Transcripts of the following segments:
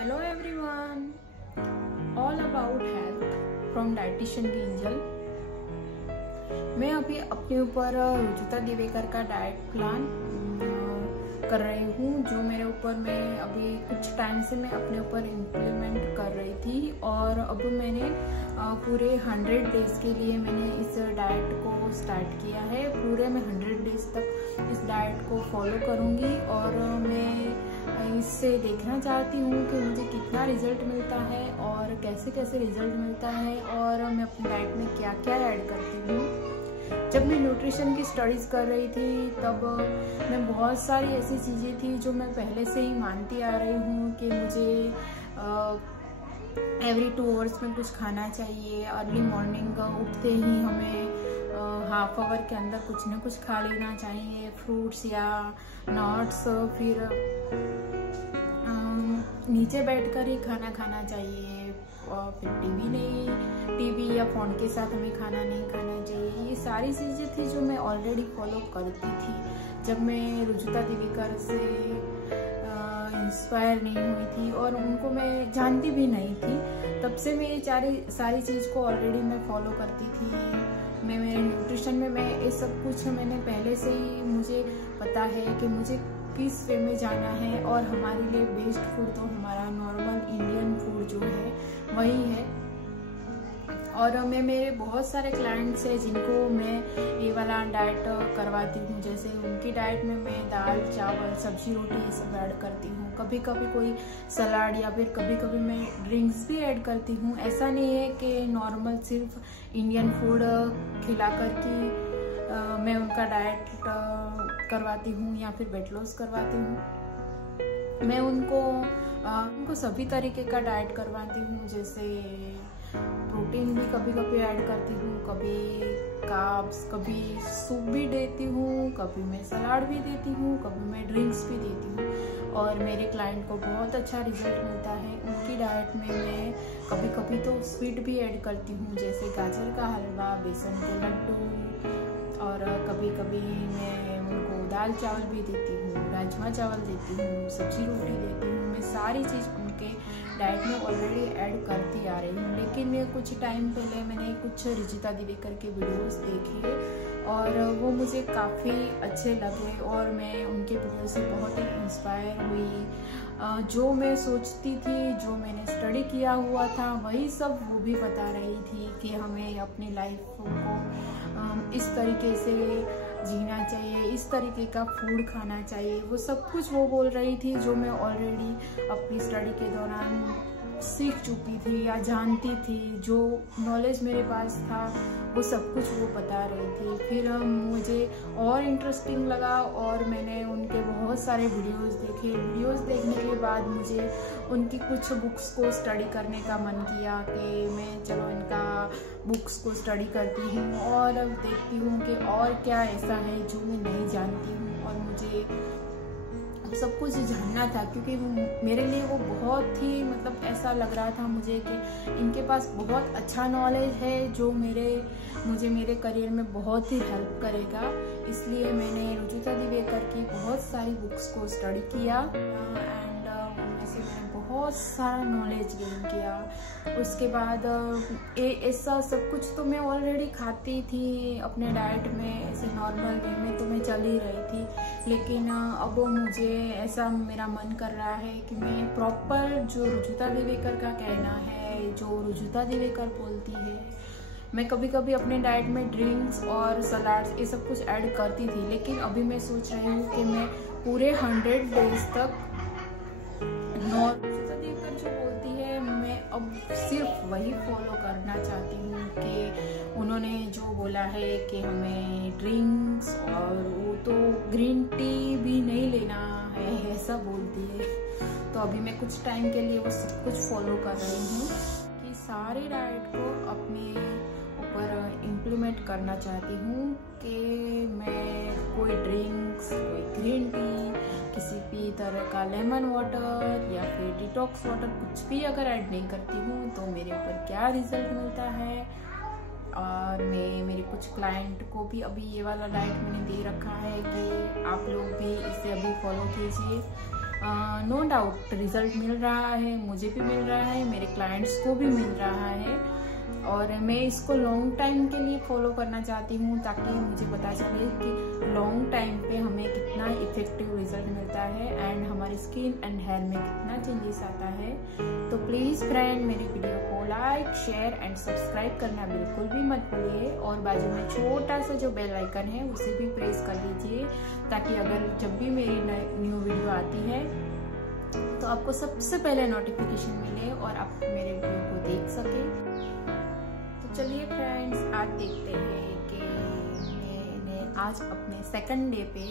Hello everyone, all about health from dietitian angel. मैं अभी अपने ऊपर रुजुता दिवेकर का डाइट प्लान कर रही हूँ, जो मेरे ऊपर मैं अभी कुछ टाइम से मैं अपने ऊपर इम्प्लीमेंट कर रही थी। और अब मैंने पूरे 100 डेज के लिए मैंने इस डाइट को स्टार्ट किया है। पूरे मैं 100 डेज तक इस डाइट को फॉलो करूँगी और मैं इससे देखना चाहती हूँ कि मुझे कितना रिजल्ट मिलता है और कैसे कैसे रिजल्ट मिलता है और मैं अपनी डाइट में क्या क्या ऐड करती हूँ। जब मैं न्यूट्रिशन की स्टडीज़ कर रही थी तब मैं बहुत सारी ऐसी चीज़ें थी जो मैं पहले से ही मानती आ रही हूँ कि मुझे एवरी 2 आवर्स में कुछ खाना चाहिए। अर्ली मॉर्निंग उठते ही हमें हाफ आवर के अंदर कुछ न कुछ खा लेना चाहिए, फ्रूट्स या नट्स। फिर नीचे बैठकर ही खाना खाना चाहिए और फिर टीवी या फोन के साथ हमें खाना नहीं खाना चाहिए। ये सारी चीज़ें थी जो मैं ऑलरेडी फॉलो करती थी जब मैं रुजुता दिवेकर से इंस्पायर नहीं हुई थी और उनको मैं जानती भी नहीं थी। तब से मैं ये सारी चीज़ को ऑलरेडी मैं फॉलो करती थी। मैं मेरे न्यूट्रिशन में मैं ये सब कुछ मैंने पहले से ही मुझे पता है कि मुझे किस वे में जाना है और हमारे लिए बेस्ट फूड तो हमारा नॉर्मल इंडियन फूड जो है वही है। और मैं मेरे बहुत सारे क्लाइंट्स हैं जिनको मैं ये वाला डाइट करवाती हूँ। जैसे उनकी डाइट में मैं दाल चावल सब्जी रोटी ये सब ऐड करती हूँ, कभी कभी कोई सलाद या फिर कभी कभी मैं ड्रिंक्स भी ऐड करती हूँ। ऐसा नहीं है कि नॉर्मल सिर्फ इंडियन फूड खिला कर कि मैं उनका डाइट करवाती हूँ या फिर वेट लॉस करवाती हूँ। मैं उनको सभी तरीके का डाइट करवाती हूँ। जैसे प्रोटीन भी कभी कभी ऐड करती हूँ, कभी कार्ब्स, कभी सूप भी देती हूँ, कभी मैं सलाद भी देती हूँ, कभी मैं ड्रिंक्स भी देती हूँ। और मेरे क्लाइंट को बहुत अच्छा रिजल्ट मिलता है। उनकी डाइट में मैं कभी कभी तो स्वीट भी ऐड करती हूँ, जैसे गाजर का हलवा, बेसन के लड्डू। और कभी कभी मैं उनको दाल चावल भी देती हूँ, राजमा चावल देती हूँ, सब्जी रोटी देती हूँ। मैं सारी चीज़ उनके डाइट में ऑलरेडी ऐड करती आ रही हूँ। लेकिन कुछ टाइम पहले मैंने कुछ रुजुता दिवेकर के वीडियोस देखे और वो मुझे काफ़ी अच्छे लगे और मैं उनके वीडियो से बहुत ही इंस्पायर हुई। जो मैं सोचती थी, जो मैंने स्टडी किया हुआ था, वही सब वो भी बता रही थी कि हमें अपनी लाइफ को इस तरीके से जीना चाहिए, इस तरीके का फूड खाना चाहिए। वो सब कुछ वो बोल रही थी जो मैं ऑलरेडी अपनी स्टडी के दौरान सीख चुकी थी या जानती थी। जो नॉलेज मेरे पास था वो सब कुछ वो बता रही थी। फिर मुझे और इंटरेस्टिंग लगा और मैंने उनके बहुत सारे वीडियोस देखे। वीडियोस देखने के बाद मुझे उनकी कुछ बुक्स को स्टडी करने का मन किया कि मैं चलो इनका बुक्स को स्टडी करती हूँ और देखती हूँ कि और क्या ऐसा है जो मैं नहीं जानती हूँ। और मुझे सब कुछ जानना था क्योंकि मेरे लिए वो बहुत ही ऐसा लग रहा था मुझे कि इनके पास बहुत अच्छा नॉलेज है जो मुझे मेरे करियर में बहुत ही हेल्प करेगा। इसलिए मैंने रुजुता दिवेकर की बहुत सारी बुक्स को स्टडी किया एंड उनमें से मैंने बहुत सारा नॉलेज गेन किया। उसके बाद ऐसा सब कुछ तो मैं ऑलरेडी खाती थी अपने डाइट में, ऐसे नॉर्मल वे में तो मैं चल ही रही थी। लेकिन अब मुझे ऐसा मेरा मन कर रहा है कि मैं प्रॉपर जो रुजुता दिवेकर का कहना है, जो रुजुता दिवेकर बोलती है, मैं कभी कभी अपने डाइट में ड्रिंक्स और सलाड्स ये सब कुछ ऐड करती थी। लेकिन अभी मैं सोच रही हूँ कि मैं पूरे 100 डेज तक रुजुता दिवेकर जो बोलती है मैं अब सिर्फ वही फॉलो करना चाहती हूँ कि उन्होंने जो बोला है कि हमें ड्रिंक्स और वो तो ग्रीन टी भी नहीं लेना है ऐसा बोलती है। तो अभी मैं कुछ टाइम के लिए वो सब कुछ फॉलो कर रही हूँ कि सारी डाइट को अपने ऊपर इम्प्लीमेंट करना चाहती हूँ कि मैं कोई ड्रिंक्स, कोई ग्रीन टी, किसी भी तरह का लेमन वाटर या फिर डिटॉक्स वाटर कुछ भी अगर ऐड नहीं करती हूँ तो मेरे ऊपर क्या रिजल्ट मिलता है। और मैं मेरे कुछ क्लाइंट को भी अभी ये वाला डाइट मैंने दे रखा है कि आप लोग भी इसे अभी फॉलो कीजिए। नो डाउट रिजल्ट मिल रहा है, मुझे भी मिल रहा है, मेरे क्लाइंट्स को भी मिल रहा है। और मैं इसको लॉन्ग टाइम के लिए फॉलो करना चाहती हूँ ताकि मुझे पता चले कि लॉन्ग टाइम पे हमें कितना इफेक्टिव रिजल्ट मिलता है एंड हमारी स्किन एंड हेयर में कितना चेंजेस आता है। तो प्लीज़ फ्रेंड मेरी वीडियो को लाइक, शेयर एंड सब्सक्राइब करना बिल्कुल भी मत भूलिए और बाजू में छोटा सा जो बेल आइकन है उसे भी प्रेस कर दीजिए ताकि अगर जब भी मेरी न्यू वीडियो आती है तो आपको सबसे पहले नोटिफिकेशन मिले और आप मेरे वीडियो को देख सकें। चलिए फ्रेंड्स, आज देखते हैं कि मैंने आज अपने सेकंड डे पे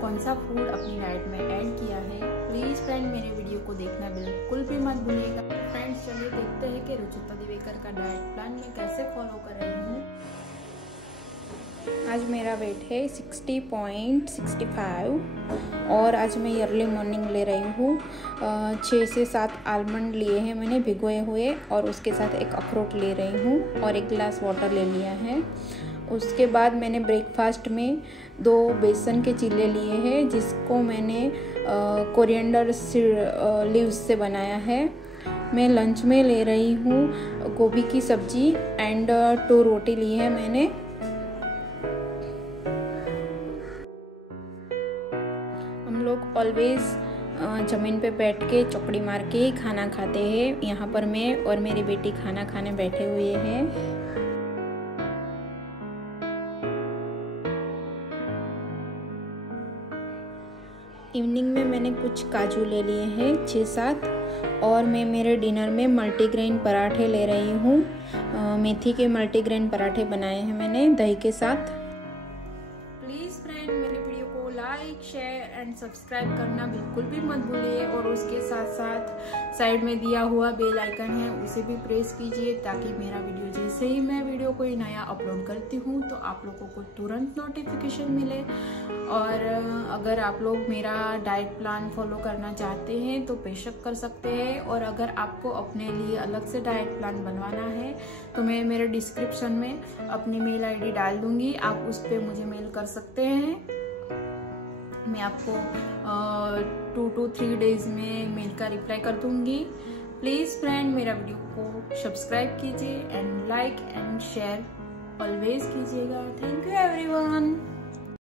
कौन सा फूड अपनी डाइट में ऐड किया है। प्लीज़ फ्रेंड मेरे वीडियो को देखना बिल्कुल भी मत भूलिएगा। फ्रेंड्स चलिए देखते हैं कि रुचिता दिवेकर का डाइट प्लान मैं कैसे फॉलो कर रही हूँ। आज मेरा वेट है 60.65 और आज मैं अर्ली मॉर्निंग ले रही हूँ। 6 से 7 आलमंड लिए हैं मैंने भिगोए हुए और उसके साथ एक अखरोट ले रही हूँ और 1 गिलास वाटर ले लिया है। उसके बाद मैंने ब्रेकफास्ट में 2 बेसन के चिल्ले लिए हैं जिसको मैंने कोरिएंडर लीव्स से बनाया है। मैं लंच में ले रही हूँ गोभी की सब्जी एंड 2 रोटी ली है मैंने। हम लोग ऑलवेज ज़मीन पे बैठ के चौकड़ी मार के ही खाना खाते हैं। यहाँ पर मैं और मेरी बेटी खाना खाने बैठे हुए हैं। इवनिंग में मैंने कुछ काजू ले लिए हैं 6-7 और मैं मेरे डिनर में मल्टीग्रेन पराठे ले रही हूँ। मेथी के मल्टीग्रेन पराठे बनाए हैं मैंने दही के साथ। प्लीज़ फ्रेंड मेरे वीडियो को लाइक, शेयर एंड सब्सक्राइब करना बिल्कुल भी मत भूलिए और उसके साथ साथ साइड में दिया हुआ बेल आइकन है उसे भी प्रेस कीजिए ताकि मेरा वीडियो जैसे ही मैं वीडियो कोई नया अपलोड करती हूँ तो आप लोगों को तुरंत नोटिफिकेशन मिले। और अगर आप लोग मेरा डाइट प्लान फॉलो करना चाहते हैं तो बेशक कर सकते हैं और अगर आपको अपने लिए अलग से डाइट प्लान बनवाना है तो मैं मेरे डिस्क्रिप्शन में अपनी मेल आईडी डाल दूंगी, आप उस पर मुझे मेल कर सकते हैं। मैं आपको 2 to 3 डेज में मेल का रिप्लाई कर दूंगी। प्लीज़ फ्रेंड मेरा वीडियो को सब्सक्राइब कीजिए and like and share always कीजिएगा। Thank you everyone.